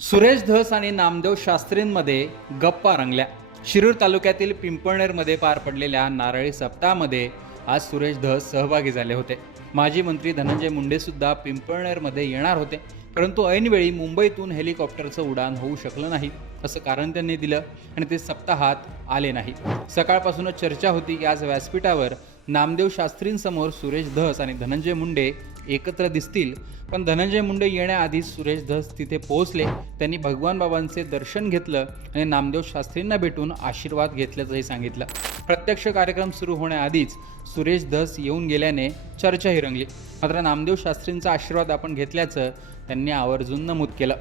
सुरेश धस आणि नामदेव शास्त्रींमध्ये गप्पा रंगल्या. शिरूर तालुक्यातील पिंपळनेरमध्ये पार पडलेल्या नारळी सप्ताहामध्ये आज सुरेश धस सहभागी झाले होते. माजी मंत्री धनंजय मुंडे सुद्धा पिंपळनेरमध्ये येणार होते. परंतु ऐनवेळी मुंबईतून हेलिकॉप्टरचं उडान होऊ शकलं नाही असं कारण त्यांनी दिलं आणि ते सप्ताहात आले नाही. सकाळपासूनच चर्चा होती. की आज व्यासपीठावर नामदेव शास्त्रींसमोर सुरेश धस आणि धनंजय मुंडे एकत्र दिसतील. पण धनंजय मुंडे येण्याआधीच सुरेश धस तिथे पोहोचले. त्यांनी भगवान बाबांचे दर्शन घेतलं आणि नामदेव शास्त्रींना भेटून आशीर्वाद घेतल्याचंही सांगितलं. प्रत्यक्ष कार्यक्रम सुरू होण्याआधीच सुरेश धस येऊन गेल्याने चर्चाही रंगली. मात्र नामदेव शास्त्रींचा आशीर्वाद आपण घेतल्याचं त्यांनी आवर्जून नमूद केलं.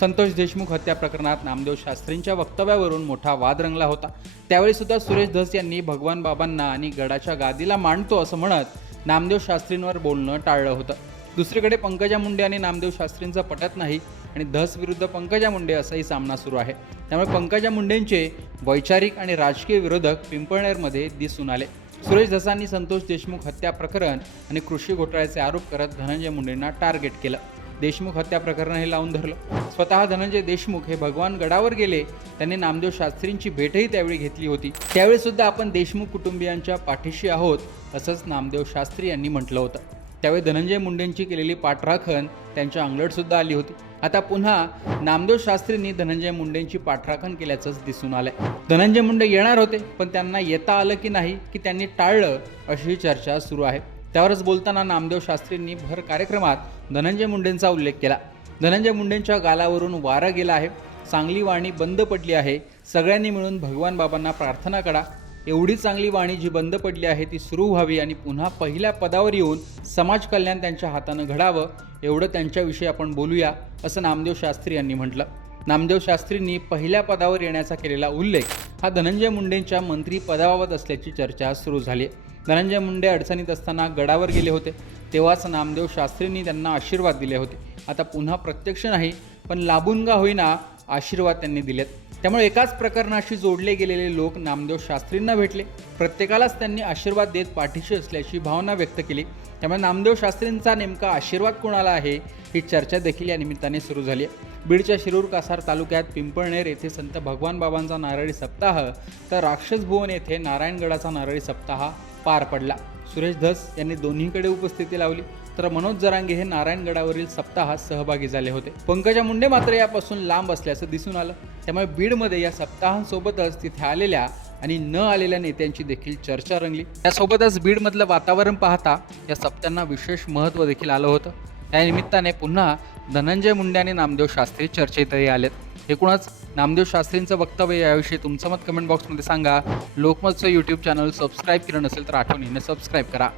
संतोष देशमुख हत्या प्रकरणात नामदेव शास्त्रींच्या वक्तव्यावरून मोठा वाद रंगला होता. त्यावेळी सुद्धा सुरेश धस यांनी भगवान बाबांना आणि गडाच्या गादीला मांडतो असं म्हणत नामदेव शास्त्रींवर बोलणं टाळलं होतं. दुसरीकडे पंकजा मुंडे आणि नामदेव शास्त्रींचं पटत नाही आणि धस विरुद्ध पंकजा मुंडे असाही सामना सुरू आहे. त्यामुळे पंकजा मुंडेंचे वैचारिक आणि राजकीय विरोधक पिंपळनेरमध्ये दिसून आले. सुरेश धसांनी संतोष देशमुख हत्या प्रकरण आणि कृषी घोटाळ्याचे आरोप करत धनंजय मुंडेंना टार्गेट केलं. देशमुख हत्या प्रकरण हे लावून धरलं. स्वतः धनंजय देशमुख हे भगवान गडावर गेले. त्यांनी नामदेव शास्त्रींची भेटही त्यावेळी घेतली होती. त्यावेळी सुद्धा आपण देशमुख कुटुंबियांच्या पाठीशी आहोत असंच नामदेव शास्त्री यांनी म्हटलं होतं. त्यावेळी धनंजय मुंडेंची केलेली पाठराखण त्यांच्या अंगलटसुद्धा आली होती. आता पुन्हा नामदेव शास्त्रींनी धनंजय मुंडेंची पाठराखण केल्याचंच दिसून आलंय. धनंजय मुंडे येणार होते पण त्यांना येता आलं की नाही की त्यांनी टाळलं अशी चर्चा सुरू आहे. त्यावरच बोलताना नामदेव शास्त्रींनी भर कार्यक्रमात धनंजय मुंडेंचा उल्लेख केला. धनंजय मुंडेंच्या गालावरून वारा गेला आहे. चांगली वाणी बंद पडली आहे. सगळ्यांनी मिळून भगवान बाबांना प्रार्थना करा. एवढी चांगली वाणी जी बंद पडली आहे ती सुरू व्हावी आणि पुन्हा पहिल्या पदावर येऊन समाज कल्याण त्यांच्या हातानं घडावं एवढं त्यांच्याविषयी आपण बोलूया असं नामदेव शास्त्री यांनी म्हटलं. नामदेव शास्त्रींनी पहिल्या पदावर येण्याचा केलेला उल्लेख हा धनंजय मुंडेंच्या मंत्री पदाबाबत असल्याची चर्चा सुरू झाली. आहे धनंजय मुंडे अडचणीत असताना गडावर गेले होते. तेव्हाच नामदेव शास्त्रींनी त्यांना आशीर्वाद दिले होते. आता पुन्हा प्रत्यक्ष नाही पण लाभून होईना आशीर्वाद त्यांनी दिलेत. त्यामुळे एकाच प्रकरणाशी जोडले गेलेले लोक नामदेव शास्त्रींना भेटले. प्रत्येकालाच त्यांनी आशीर्वाद देत पाठीशी असल्याची भावना व्यक्त केली. त्यामुळे नामदेव शास्त्रींचा नेमका आशीर्वाद कोणाला आहे ही चर्चा देखील या निमित्ताने सुरू झाली आहे. बीडच्या शिरूर कासार तालुक्यात पिंपळनेर येथे संत भगवान बाबांचा नारळी सप्ताह तर राक्षस भुवन येथे नारायणगडाचा नारळी सप्ताह पार पडला. सुरेश धस यांनी दोन्हीकडे उपस्थिती लावली तर मनोज जरांगे हे नारायणगडावरील सप्ताहात सहभागी झाले होते. पंकजा मुंडे मात्र यापासून लांब असल्याचं दिसून आलं. त्यामुळे बीडमध्ये या सप्ताहांसोबतच तिथे आलेल्या आणि न आलेल्या नेत्यांची देखील चर्चा रंगली. त्यासोबतच बीडमधलं वातावरण पाहता या सप्त्यांना विशेष महत्त्व देखील आलं होतं. त्यानिमित्ताने पुन्हा धनंजय मुंडे आणि नामदेव शास्त्री चर्चेतही आलेत. एकूणच नामदेव शास्त्रींचं वक्तव्य याविषयी तुमचं मत कमेंट बॉक्समध्ये सांगा. लोकमतचं यूट्यूब चॅनल सबस्क्राईब केलं नसेल तर आठवणीने सबस्क्राईब करा.